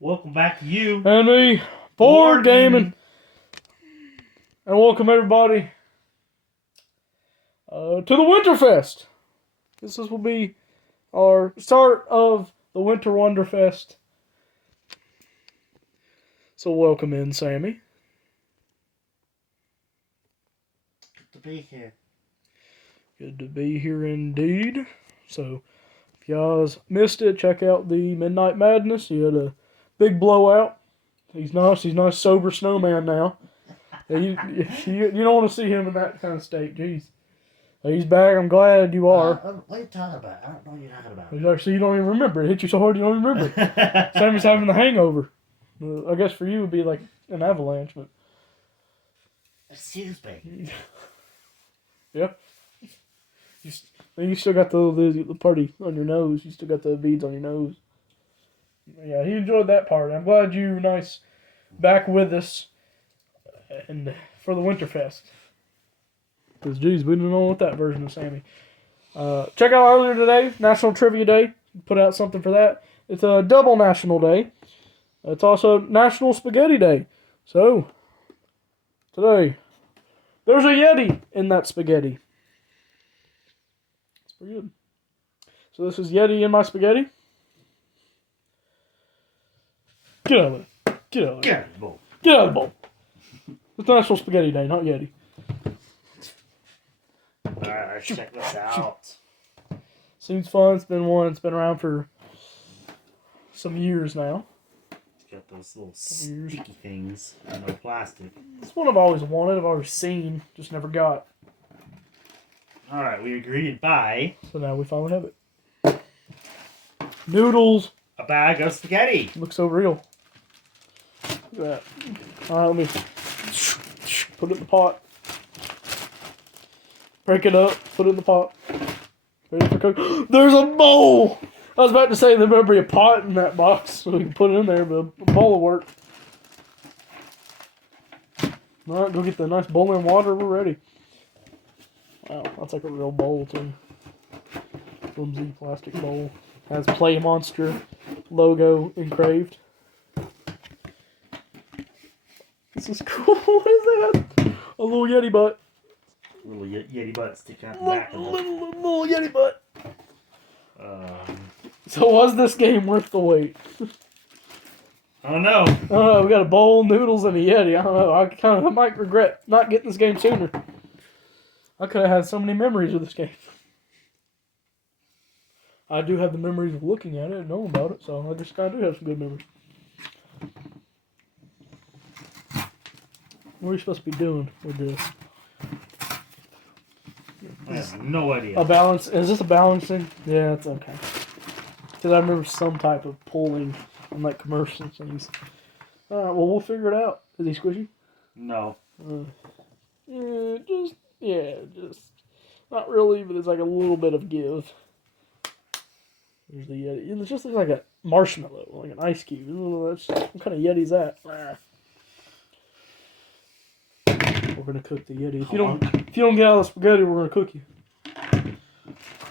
Welcome back to you. And me, Board Gaming. And welcome everybody to the Winterfest. This will be our start of the Winter Wonderfest. So welcome in, Sammy. Good to be here. Good to be here indeed. So, if you guys missed it, check out the Midnight Madness. He had a big blowout. He's nice sober snowman now. You don't want to see him in that kind of state. Jeez. He's back. I'm glad you are. What are you talking about? I don't know what you're talking about. He's actually, you don't even remember. It hit you so hard you don't even remember it. Sammy's having the hangover. I guess for you it would be like an avalanche, but... Excuse me. Yeah. You still got the party on your nose. You still got the beads on your nose. Yeah, he enjoyed that part. I'm glad you're nice back with us and for the Winterfest. Because, geez, we didn't know what that version of Sammy. Check out earlier today, National Trivia Day. Put out something for that. It's a double National Day. It's also National Spaghetti Day. So, today, there's a Yeti in that spaghetti. It's pretty good. So this is Yeti in my spaghetti. Get out of there. Get out of there. Get out of the bowl. Get out of the bowl. It's National Spaghetti Day, not Yeti. Alright, let's check this out. Seems fun. It's been around for some years now. It's got those little sticky things and no plastic. It's one I've always wanted. I've always seen, just never got. Alright, we agreed to buy So now we finally have it. Noodles. a bag of spaghetti. Looks so real. Look at that. Alright, let me put it in the pot. Break it up. Put it in the pot. Ready for cook. There's a bowl! I was about to say there better be a pot in that box so we can put it in there, but a bowl will work. Alright, go get the nice bowl in water. We're ready. Wow, that's like a real bowl too. Flimsy plastic bowl. Has Play Monster logo engraved. This is cool. What is that? A little Yeti butt. Little Yeti butt sticking out the back of it. Little Yeti butt. So was this game worth the wait? I don't know. We got a bowl, noodles, and a Yeti. I don't know. I might regret not getting this game sooner. I could have had so many memories of this game. I do have the memories of looking at it and knowing about it, so I just kind of do have some good memories. What are you supposed to be doing with this? I have no idea. A balance? Is this a balancing? Yeah, it's okay. Because I remember some type of pulling on like commercial things. Alright, well, we'll figure it out. Is he squishy? No. Just not really, but it's like a little bit of give. There's the Yeti. It just looks like a marshmallow, like an ice cube. What kind of Yeti is that? We're gonna cook the Yeti. If you don't get out of the spaghetti, we're gonna cook you.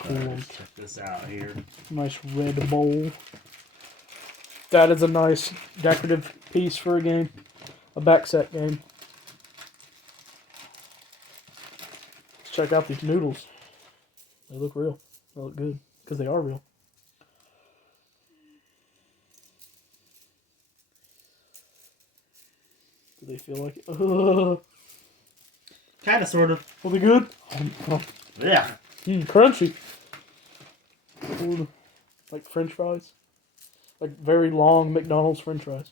Cool. Let's check this out here. Nice red bowl. That is a nice decorative piece for a game, a backset game. Let's check out these noodles. They look real. They look good because they are real. Do they feel like it? Kind of, sort of. Are they good? Yeah. Crunchy. Like French fries. Like very long McDonald's French fries.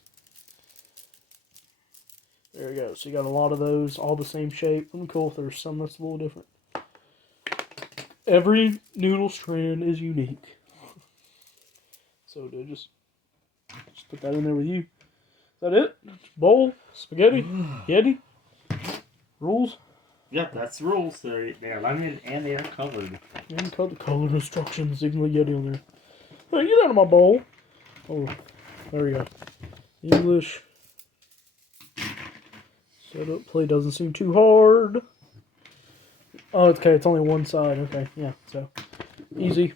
There you go. So you got a lot of those, all the same shape. I'm cool if there's some that's a little different. Every noodle strand is unique. So dude, just put that in there with you. Is that it? Bowl, spaghetti, Yeti, rules. Yep, that's the rules. They're laminated and they are colored. And color instructions, even the Yeti on there. Hey, get out of my bowl. Oh, there we go. English. Setup play doesn't seem too hard. Oh, okay, it's only one side. Okay, yeah, so easy.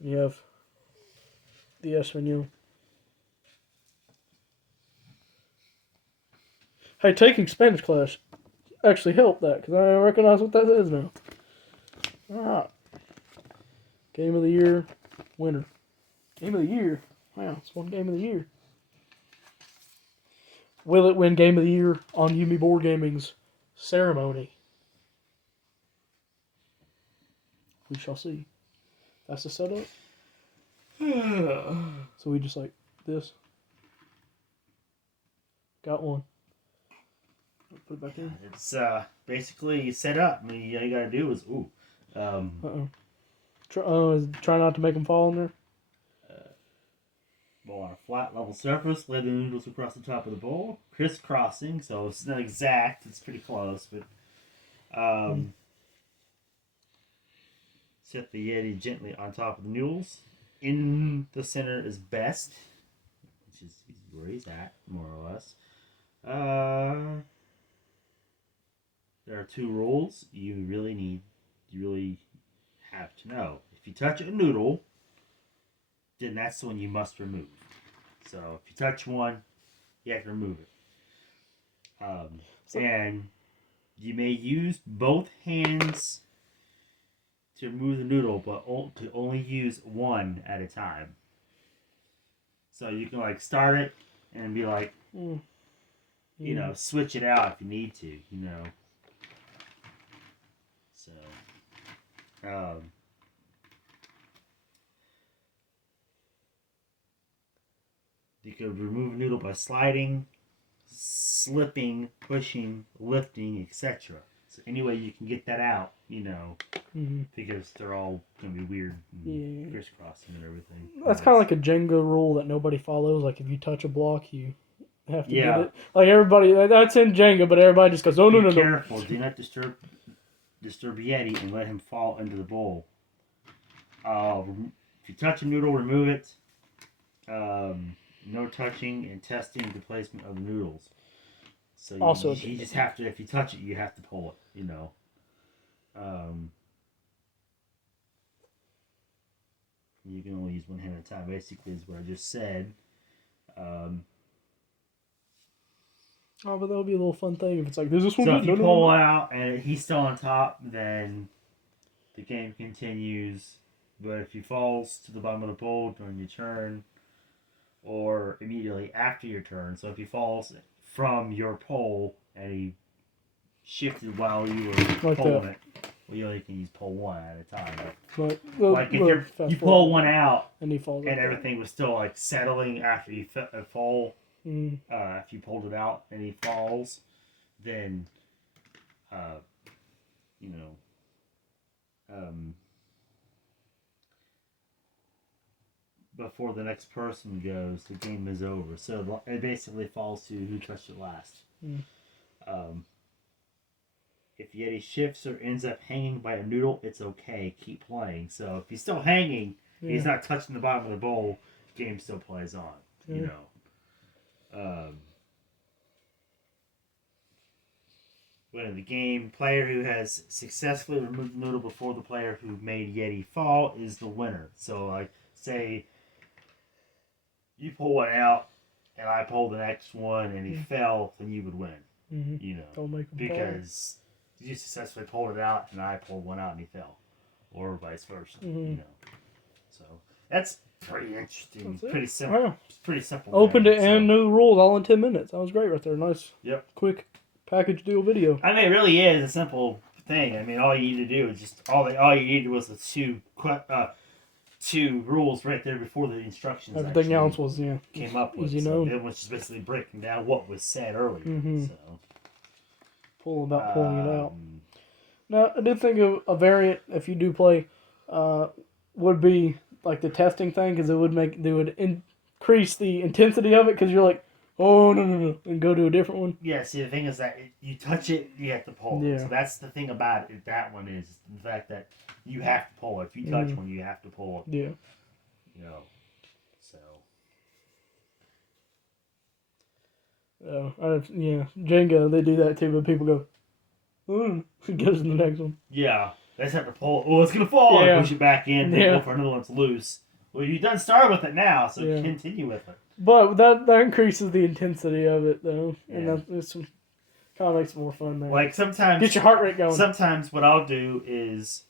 You have the S menu. Hey, taking Spanish class actually helped that because I recognize what that is now. All right. Game of the year winner. Game of the year. Wow, it's one game of the year. Will it win game of the year on U&ME Board Gaming's ceremony? We shall see. That's the setup. So we just like this. Got one. Put it back in. It's basically set up. I mean, all you gotta do is Try not to make them fall in there. bowl on a flat level surface. Lay the noodles across the top of the bowl, crisscrossing. So it's not exact. It's pretty close, but set the Yeti gently on top of the noodles. In the center is best, which is where he's at, more or less. There are 2 rules you really have to know. If you touch a noodle, then that's the one you must remove. So if you touch one, you have to remove it. And you may use both hands to remove the noodle, but to only use one at a time. So you can like start it and be like, you know, switch it out if you need to, you know. So, you could remove a noodle by sliding, slipping, pushing, lifting, etc. So any way you can get that out, you know, because they're all going to be weird and crisscrossing and everything. That's kind of like a Jenga rule that nobody follows. Like if you touch a block, you have to get it. Like everybody, that's in Jenga, but everybody just goes, no. Be careful. Do not disturb Yeti and let him fall into the bowl. If you touch a noodle, remove it. No touching and testing the placement of the noodles. So you just have to, if you touch it, you have to pull it, you know. You can only use one hand at a time, basically, is what I just said. But that'll be a little fun thing if it's like, there's this one. So if you pull it out and he's still on top, then the game continues. But if he falls to the bottom of the bowl during your turn, or immediately after your turn, so if he falls from your pole and he shifted while you were pulling it, well, you only can use pull one at a time. Like if you pull one out and he falls, and everything was still like settling after you fall. If you pulled it out and he falls, then, you know, before the next person goes, the game is over. So it basically falls to who touched it last. If Yeti shifts or ends up hanging by a noodle, it's okay. Keep playing. So if he's still hanging, he's not touching the bottom of the bowl, the game still plays on, you know. When in the game, player who has successfully removed the noodle before the player who made Yeti fall is the winner. So, like, say you pull one out and I pull the next one and he fell, then you would win. You know, don't make him because you successfully pulled it out and I pulled one out and he fell, or vice versa. You know, so that's pretty interesting. Pretty simple. Wow. It's pretty simple. Opened it and new rules all in 10 minutes. That was great right there. Nice. Yep. Quick package deal video. I mean, it really is a simple thing. I mean, all you need to do is just all you needed was the two rules right there before the instructions. Everything else was came up with. Easy known. It was just basically breaking down what was said earlier. So pulling it out. Now, I did think of a variant if you do play would be like the testing thing, because they would increase the intensity of it, because you're like, oh no, and go to a different one. Yeah, see, the thing is that you touch it, you have to pull it. So that's the thing about it. That one is the fact that you have to pull it. If you touch one, you have to pull it. Yeah. You know, so. Jenga, they do that too, but people go, it goes to the next one. Yeah, they just have to pull it. Oh, it's going to fall. And push it back in. They go for another one that's loose. Well, you done started with it now, so continue with it. But that increases the intensity of it, though. And that's Kind of makes it more fun there. Like sometimes, get your heart rate going. Sometimes what I'll do is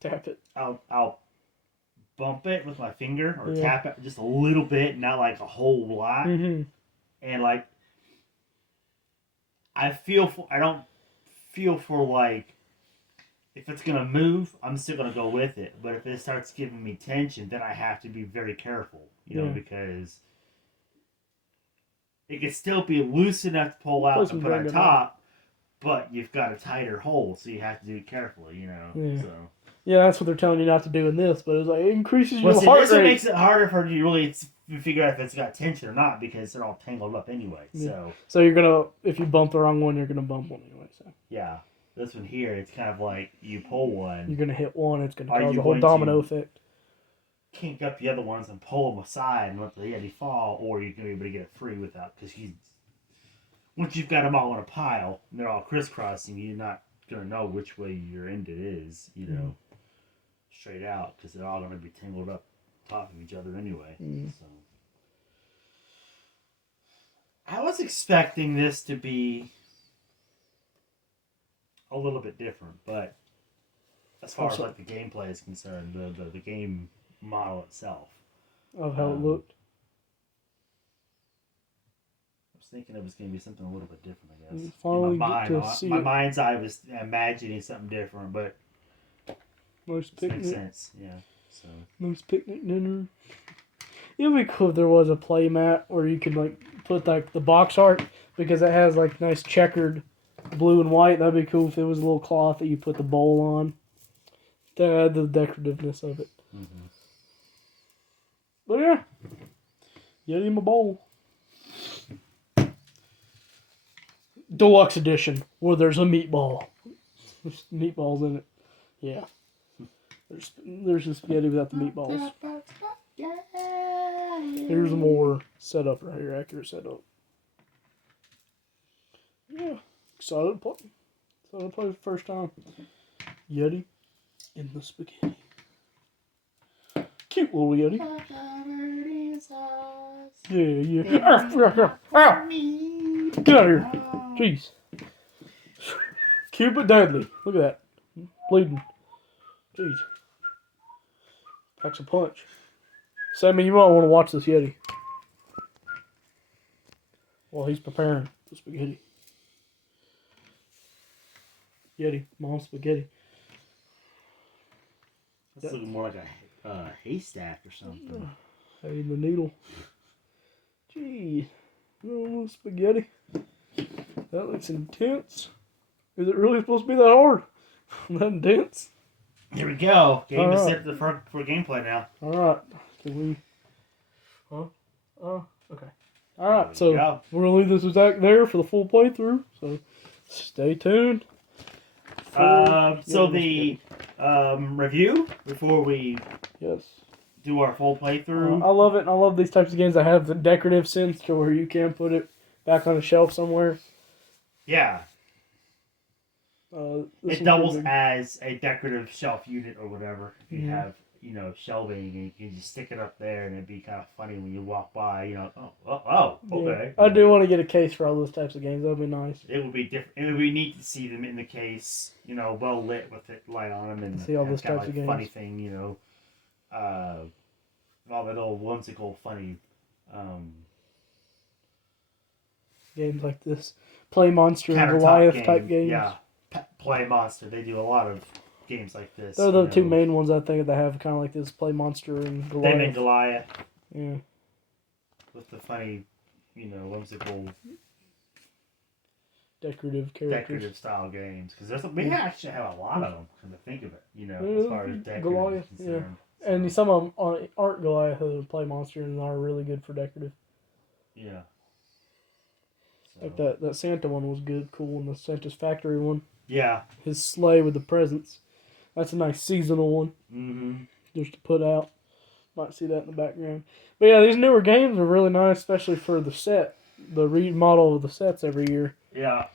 tap it. I'll bump it with my finger or tap it just a little bit, not like a whole lot. Mm-hmm. And like I don't feel for like if it's gonna move, I'm still gonna go with it. But if it starts giving me tension, then I have to be very careful, you know, because it can still be loose enough to pull out and put on top, but you've got a tighter hole, so you have to do it carefully, you know. Yeah. So. Yeah, that's what they're telling you not to do in this, but it's like it increases your heart rate. This makes it harder for you to really figure out if it's got tension or not because they're all tangled up anyway. Yeah. So you're gonna, if you bump the wrong one, you're gonna bump one anyway. So yeah, this one here, it's kind of like you pull one, you're gonna hit one, it's gonna cause a whole domino effect. Kink up the other ones and pull them aside and let the Yeti fall, or you're gonna be able to get it free without because once you've got them all in a pile and they're all crisscrossing, you're not gonna know which way your end it is, you know. Straight out because they're all going to be tangled up top of each other anyway. So I was expecting this to be a little bit different, but as far as like the gameplay is concerned, the game model itself of how it looked, I was thinking it was going to be something a little bit different. I guess finally my mind's eye was imagining something different, but. Most picnic. Makes sense, yeah. So. Most picnic dinner. It would be cool if there was a play mat where you could like put like the box art because it has like nice checkered blue and white. That'd be cool if it was a little cloth that you put the bowl on to add the decorativeness of it. Mm-hmm. But yeah, Yeti in my bowl. Deluxe edition where there's a meatball. There's meatballs in it. Yeah. There's the spaghetti without the meatballs. Here's more setup right here, accurate setup. Yeah, excited to play. Excited to play the first time. Yeti in the spaghetti. Cute little Yeti. Yeah. Ow! Get out of here. Jeez. Cute but deadly. Look at that. Bleeding. Jeez. Packs a punch. Sammy, you might want to watch this Yeti. While he's preparing the spaghetti. Yeti, mom's spaghetti. That's looking more like a haystack or something. Hey, the needle. Gee. Little spaghetti. That looks intense. Is it really supposed to be that hard? That intense? Here we go. Game is set for gameplay now. Alright. Can we... okay. Alright, so we're going to leave this exact there for the full playthrough. So stay tuned. So the review before we do our full playthrough. I love it, and I love these types of games that have the decorative sense to where you can put it back on a shelf somewhere. Yeah. It doubles as a decorative shelf unit or whatever. If you have, shelving and you can just stick it up there and it'd be kind of funny when you walk by, okay. I do want to get a case for all those types of games. That would be nice. It would be different. It would be neat to see them in the case, well lit with it light on them and see all those types of games. Funny thing, all that old whimsical, funny games like this. Play Monster and Goliath type games. Yeah. Play Monster. They do a lot of games like this. They're the two main ones I think that have kind of like this. Play Monster and Goliath. They made Goliath. Yeah. With the funny, whimsical, decorative characters. Decorative style games. Because we actually have a lot of them, come to think of it. As far as decorative Goliath, is concerned. Yeah. And some of them aren't Goliath who Play Monster and are really good for decorative. Yeah. So. Like that Santa one was good, cool, and the Santa's Factory one. Yeah. His sleigh with the presents. That's a nice seasonal one. Mm-hmm. Just to put out. Might see that in the background. But yeah, these newer games are really nice, especially for the set. The remodel of the sets every year. Yeah.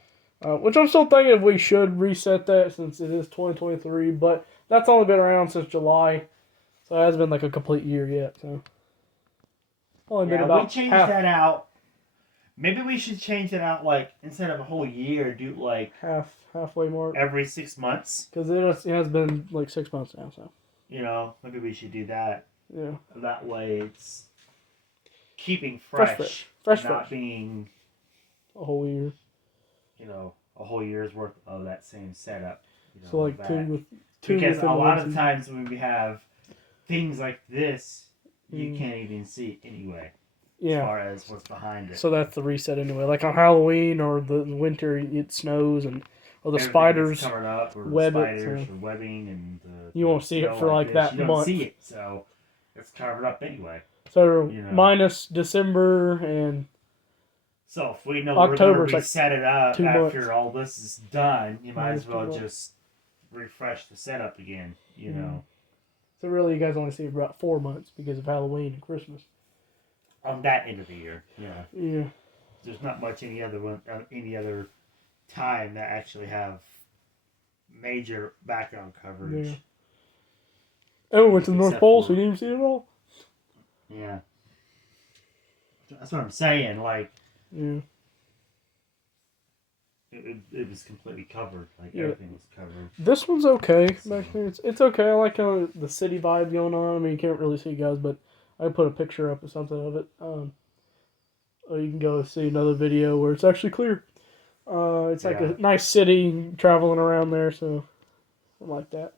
Which I'm still thinking we should reset that since it is 2023. But that's only been around since July. So it hasn't been like a complete year yet. So only been about we changed that out Maybe we should change it out, like, instead of a whole year, do, like, halfway mark. every 6 months. Because it has been like 6 months now, so. You know, maybe we should do that. Yeah. That way it's keeping fresh. Not being a whole year. You know, a whole year's worth of that same setup. You know, so like two because a lot of times when we have things like this, you can't even see it anyway. Yeah. As far as what's behind it. So that's the reset anyway. Like on Halloween or the winter, it snows or the everything spiders covered up, or web the spiders it, or webbing, and you won't see it for like that you month. don't see it, so it's covered up anyway. So minus December and. So if we know October, we're going to reset it up after all this is done, you might as well just refresh the setup again, you know. So really, you guys only see about 4 months because of Halloween and Christmas. On that end of the year, yeah. Yeah. There's not much any other time that actually have major background coverage. Yeah. Oh, we went to the North Pole, so you didn't even see it at all? Yeah. That's what I'm saying, like... Yeah. It was completely covered. Like, everything was covered. This one's okay. So. It's okay. I like the city vibe going on. I mean, you can't really see, guys, but I put a picture up or something of it. Or you can go see another video where it's actually clear. It's like a nice city traveling around there, so I like that.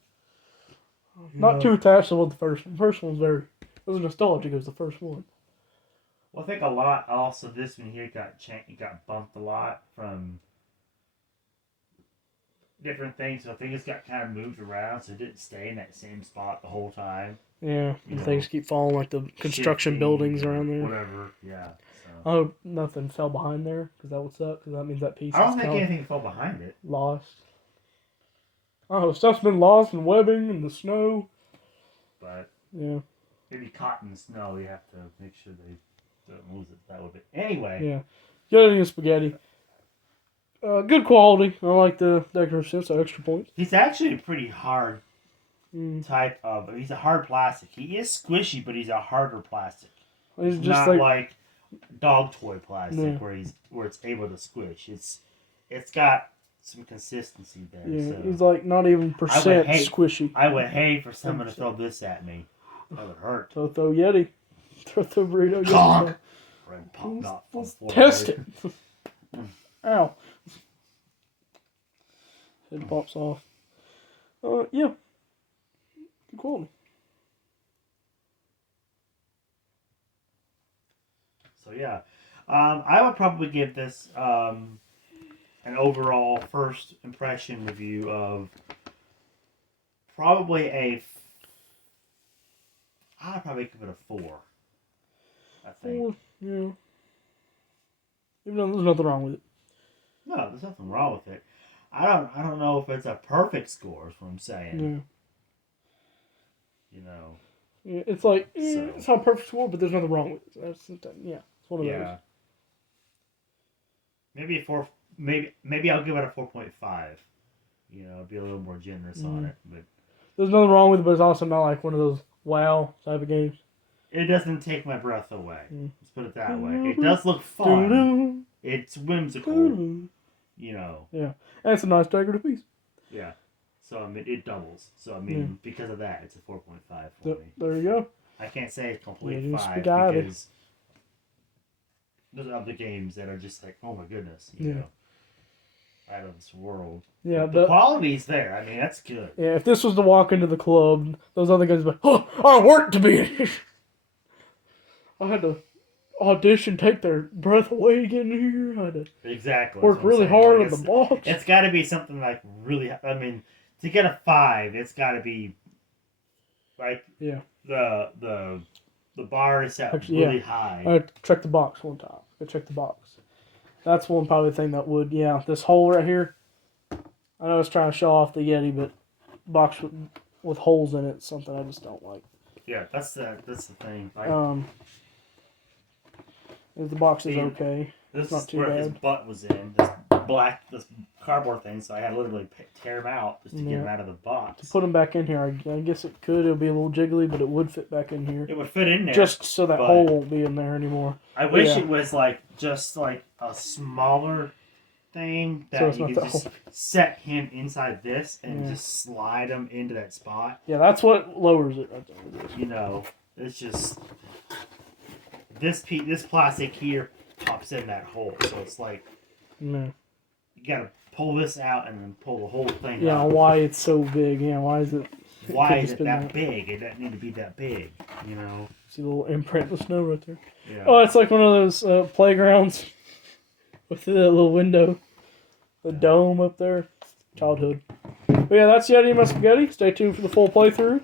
Not too attached to what the first one. The first one's it was nostalgic. It was the first one. Well, I think a lot. Also, this one here got bumped a lot from different things. So I think it's got kind of moved around, so it didn't stay in that same spot the whole time. Yeah, and things keep falling, like the construction buildings around there. Whatever, yeah. So. I hope nothing fell behind there, because that would suck, because that means that piece I don't think anything fell behind it. Lost. Oh, stuff's been lost in webbing and the snow. But yeah, maybe caught in the snow. You have to make sure they don't lose it that way. But anyway. Yeah. Yeti spaghetti. Good quality. I like the decorative sense, so extra points. He's actually a pretty hard type of... He's a hard plastic. He is squishy, but he's a harder plastic. He's just not like dog toy plastic where it's able to squish. It's got some consistency there. Yeah, so. he's like not even percent squishy. I would hate for someone to throw this at me. That would hurt. So throw Yeti. Throw burrito. Conk! Let's test it. Ow. It pops off. Yeah. Good quality. So yeah, I would probably give this an overall first impression review of probably I'd probably give it a 4. I think. 4, yeah. Even though there's nothing wrong with it. No, there's nothing wrong with it. I don't know if it's a perfect score, is what I'm saying. Yeah. You know. Yeah, it's like it's not a perfect score, but there's nothing wrong with it. It's one of those. Maybe a 4. Maybe I'll give it a 4.5. You know, be a little more generous on it. But there's nothing wrong with it, but it's also not like one of those wow type of games. It doesn't take my breath away. Let's put it that way. It does look fun. It's whimsical. You know. Yeah, and it's a nice decorative piece. Yeah. So, I mean, it doubles. So, I mean, because of that, it's a 4.5 for me. There you go. I can't say it's complete 5 because there's other games that are just like, oh my goodness, you know, out of this world. Yeah, but the quality's there. I mean, that's good. Yeah, if this was to walk into the club, those other guys would be like, oh, I worked to be in here. I had to audition, take their breath away to get in here. I had to work really hard on the box. It's got to be something like really, I mean, to get a 5, it's got to be like the bar is set really high. I checked the box one time. I checked the box. That's one probably thing that would, this hole right here. I know it's trying to show off the Yeti, but box with holes in it is something I just don't like. Yeah, that's the thing. Like, the box is okay. This it's not is too where bad. his butt was in. This cardboard thing, so I had to literally tear him out just to get him out of the box. To put him back in here, I guess it could. It'll be a little jiggly, but it would fit back in here. It would fit in there. Just so that hole won't be in there anymore. I wish it was just like a smaller thing So that it's you not can that just whole. set him inside this and Yeah. just slide him into that spot. Yeah, that's what lowers it right there. You know, it's just this plastic here pops in that hole, so it's like No. you gotta pull this out and then pull the whole thing Yeah, up. why it's so big? Yeah, why is it? Why Could is just it been that big? It doesn't need to be that big, you know. See the little imprint of snow right there. Yeah. Oh, it's like one of those playgrounds with the little window, the dome up there. Childhood. But yeah, that's Yeti and my spaghetti. Stay tuned for the full playthrough.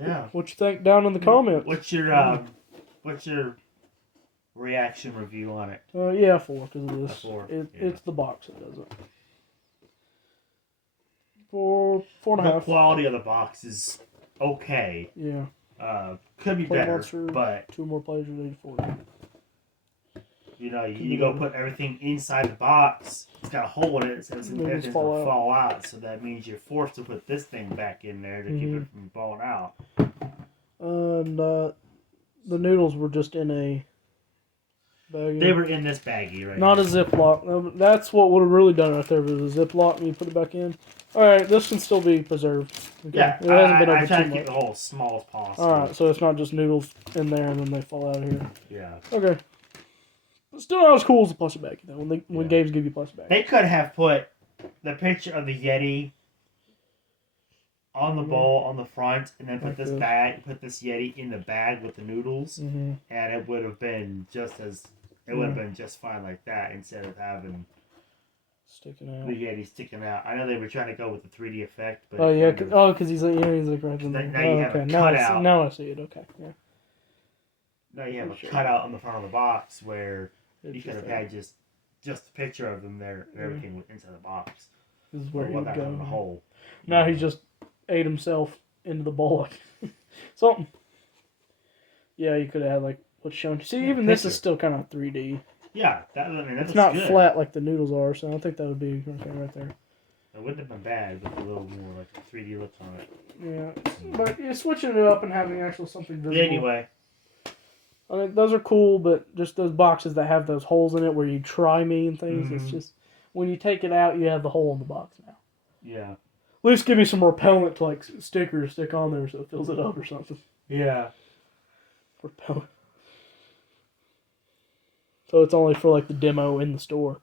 Yeah. What you think down in the comments? What's your reaction review on it? Yeah, 4 because of this. 4. It's the box that does it. 4.5. The quality of the box is okay. Yeah. Could be Play better, Monster, but 2 more players are needed for it. you know, you go put everything inside the box. It's got a hole in it, so everything's gonna fall out. So that means you're forced to put this thing back in there to keep it from falling out. And the noodles were just in a baggie. They were in this baggie right Not now. a Ziploc. That's what would have really done it right there. Was a Ziploc and you put it back in. All right, this can still be preserved. Okay. Yeah, it hasn't been I opened try too to keep much. the hole as small as possible. All right, so it's not just noodles in there and then they fall out of here. Yeah. Okay. But still not as cool as a plastic baggie though. When games give you plastic baggie. They could have put the picture of the Yeti on the bowl on the front, and then put this Yeti in the bag with the noodles, and it would have been just as would have been just fine like that instead of having sticking out. the Yeti sticking out. I know they were trying to go with the 3D effect, but Oh yeah, because he's like right in there. Now you have a cutout. Now I see it. Okay, yeah. Now you have a cutout on the front of the box where you could have had just a picture of them there and everything was inside the box. This is where he would go. In the hole. Now he just ate himself into the bowl. Something. Yeah, you could have had like what's shown. See, even this is still kind of 3D. Yeah, that's it's not good. flat like the noodles are, so I think that would be okay right there. It wouldn't have been bad with a little more like 3D look on it. Yeah, but you're switching it up and having actual something visible. But anyway. I mean, those are cool, but just those boxes that have those holes in it where you try me and things, it's just, when you take it out, you have the hole in the box now. Yeah. At least give me some repellent to like sticker to stick on there so it fills it up or something. Yeah. Repellent. So it's only for like the demo in the store.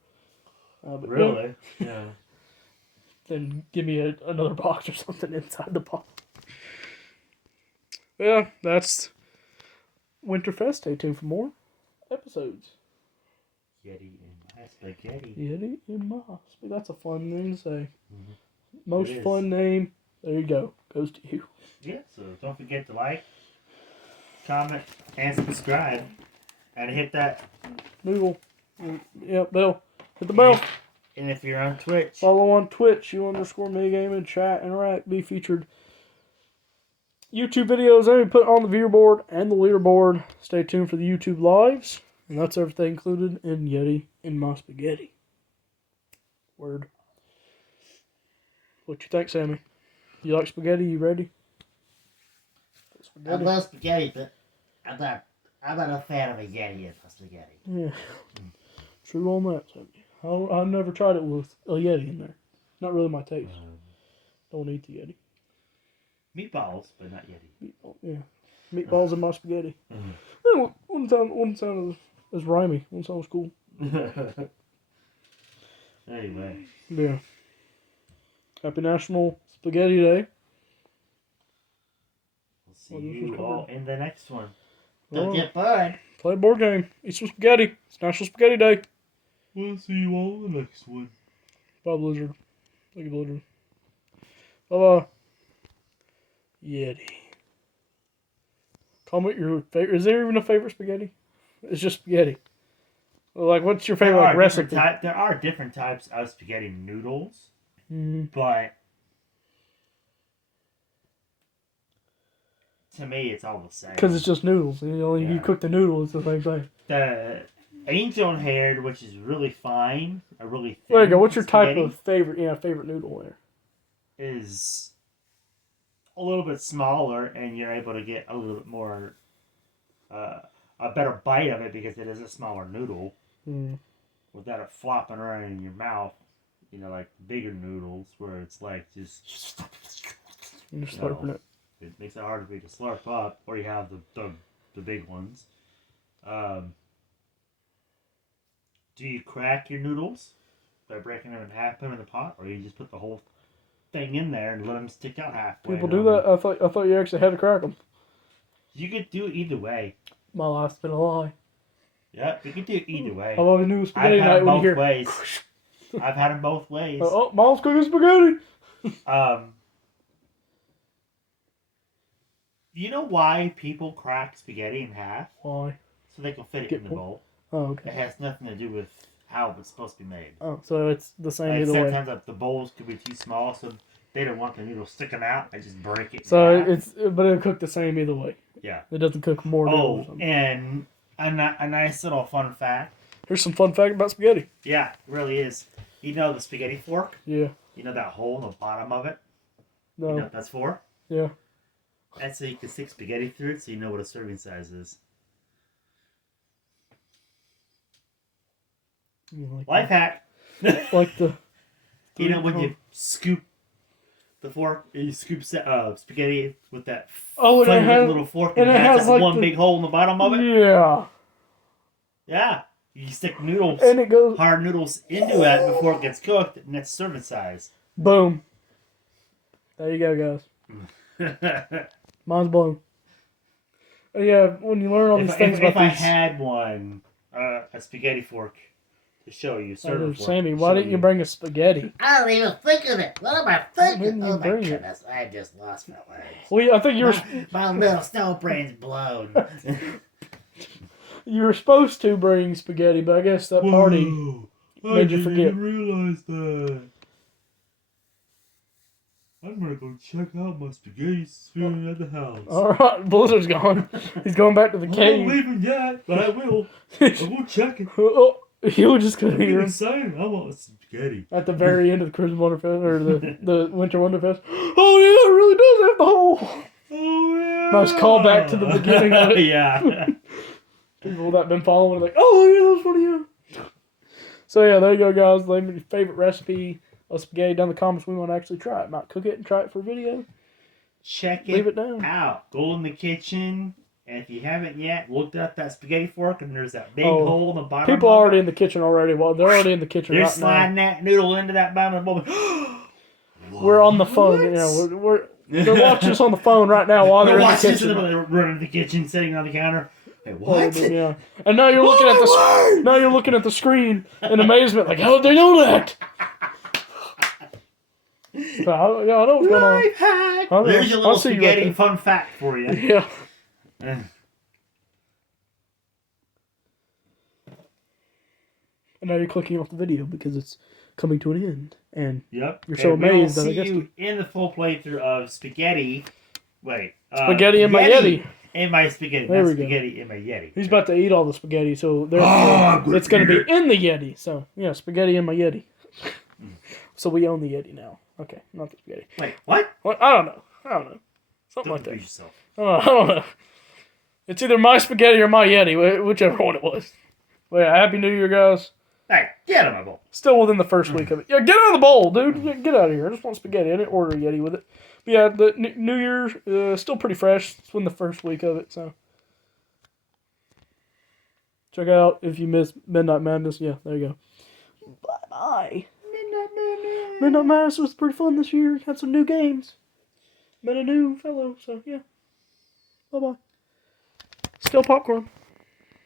But really? Yeah. Then give me another box or something inside the box. Yeah, that's Winterfest. Stay tuned for more episodes. Yeti in my spaghetti. Yeti in my spaghetti. That's a fun name to say. Mm-hmm. Most fun name. There you go. Goes to you. Yeah, so don't forget to like, comment, and subscribe. And hit that noodle. Yeah, bell. Hit the bell. And if you're on Twitch, follow on Twitch. U_ME gaming, chat, interact, be featured. YouTube videos, and we put on the viewer board and the leaderboard. Stay tuned for the YouTube lives. And that's everything included in Yeti in my spaghetti. Word. What you think, Sammy? You like spaghetti? You ready? I love spaghetti, but I'm not a fan of a Yeti in my spaghetti. Yeah. True on that, Sammy. I've never tried it with a Yeti in there. Not really my taste. Don't eat the Yeti. Meatballs, but not Yeti. Yeah. Meatballs in my spaghetti. Yeah, one sound is rhymey. One sound was cool. Anyway. Yeah. Happy National Spaghetti Day. We'll see you all in the next one. Don't Right. get bored. Play a board game. Eat some spaghetti. It's National Spaghetti Day. We'll see you all in the next one. Bye, Blizzard. Thank you, Blizzard. Bye-bye. Yeti. Comment your favorite. Is there even a favorite spaghetti? It's just spaghetti. Like, what's your favorite recipe? There are different types of spaghetti noodles, but to me, it's all the same. Because it's just noodles. You cook the noodle, it's the same thing. The angel haired, which is really fine, a really thin There you go. What's your spaghetti, type of favorite noodle there? is a little bit smaller, and you're able to get a little bit more, a better bite of it because it is a smaller noodle. without it flopping around in your mouth. Like bigger noodles where it's like just You're slurping it. It makes it hard for you to slurp up, or you have the big ones. Do you crack your noodles by breaking them in half, put them in the pot, or you just put the whole thing in there and let them stick out halfway? People do that? I thought you actually had to crack them. You could do it either way. My life's been a lie. Yeah, you could do it either way. I always knew spaghetti I've had night them when you both hear. ways. I've had them both ways. Oh, Mom's cooking spaghetti. You know why people crack spaghetti in half? Why? So they can fit it in the bowl. Oh, okay. It has nothing to do with how it's supposed to be made. Oh, so it's the same Like either way. sometimes the bowls could be too small, so they don't want the noodles sticking out. I just break it. So in half. but it'll cook the same either way. Yeah. It doesn't cook more noodles. Or Oh, something. and a nice little fun fact. Here's some fun fact about spaghetti. Yeah, it really is. You know the spaghetti fork? Yeah. You know that hole in the bottom of it? No. You know what that's for? Yeah. That's so you can stick spaghetti through it so you know what a serving size is. Life hack. Like the... You know when you scoop the fork, you scoop spaghetti with that little fork and it has that like one big hole in the bottom of it? Yeah. Yeah. You stick noodles, And it goes... hard noodles into it before it gets cooked, and that's serving size. Boom. There you go, guys. Mine's blown. Yeah, when you learn all these things about if I had one, a spaghetti fork to show you, Sammy, why didn't you bring a spaghetti? I don't even think of it. What am I thinking? Why Oh didn't my you bring it? goodness, I just lost my words. Well, I think you were My little snow brain's blown. you were supposed to bring spaghetti, but I guess that party made you forget. I didn't realize that. I'm gonna go check out my spaghetti spoon at the house. All right, Blizzard's gone. He's going back to the I'm cave. not leaving yet, but I will. I will check it. Oh, you were just gonna hear him Excited. I want spaghetti. at the very end of the Christmas Wonderfest or the Winter Wonderfest. Oh yeah, it really does have the hole. Oh yeah. Nice callback to the beginning of it. Yeah. People that been following are like, oh yeah, that was funny. Yeah. So yeah, there you go, guys. Leave me your favorite recipe of spaghetti down in the comments. We want to actually try it. Might cook it and try it for a video. Check Leave it down. out. Go in the kitchen, and if you haven't yet, looked up that spaghetti fork, and there's that big hole in the bottom. People are already in the kitchen already. Well, they're already in the kitchen They're right sliding now. that noodle into that bottom of the bowl. We're on the phone. You know, they're watching us on the phone right now while they're in the watching kitchen. They're running to the kitchen, sitting on the counter. Hey, what? Yeah. And now you're looking at the now you're looking at the screen in amazement, like, how did they know that? So, I know what's going on. Life hack. I'll There's your little see you spaghetti right fun fact for you. Yeah. Eh. And now you're clicking off the video because it's coming to an end. And Yep. You're so And we'll amazed that I see guessed you in the full playthrough of spaghetti. Wait. spaghetti in my Yeti. In my spaghetti. There Not we go. spaghetti in my Yeti. He's about to eat all the spaghetti, so it's going to be in the Yeti. So, yeah, spaghetti in my Yeti. So we own the Yeti now. Okay, not the spaghetti. Wait, what? What? I don't know. Something Don't like that. confuse yourself. I don't know. It's either my spaghetti or my Yeti, whichever one it was. Well, yeah, Happy New Year, guys. Hey, get out of my bowl. Still within the first week of it. Yeah, get out of the bowl, dude. Get out of here. I just want spaghetti. I didn't order a Yeti with it. But yeah, the New Year's still pretty fresh. It's within the first week of it, so. Check out if you missed Midnight Madness. Yeah, there you go. Bye-bye. Midnight Madness was pretty fun this year. Had some new games. Met a new fellow, so yeah. Bye-bye. Still popcorn.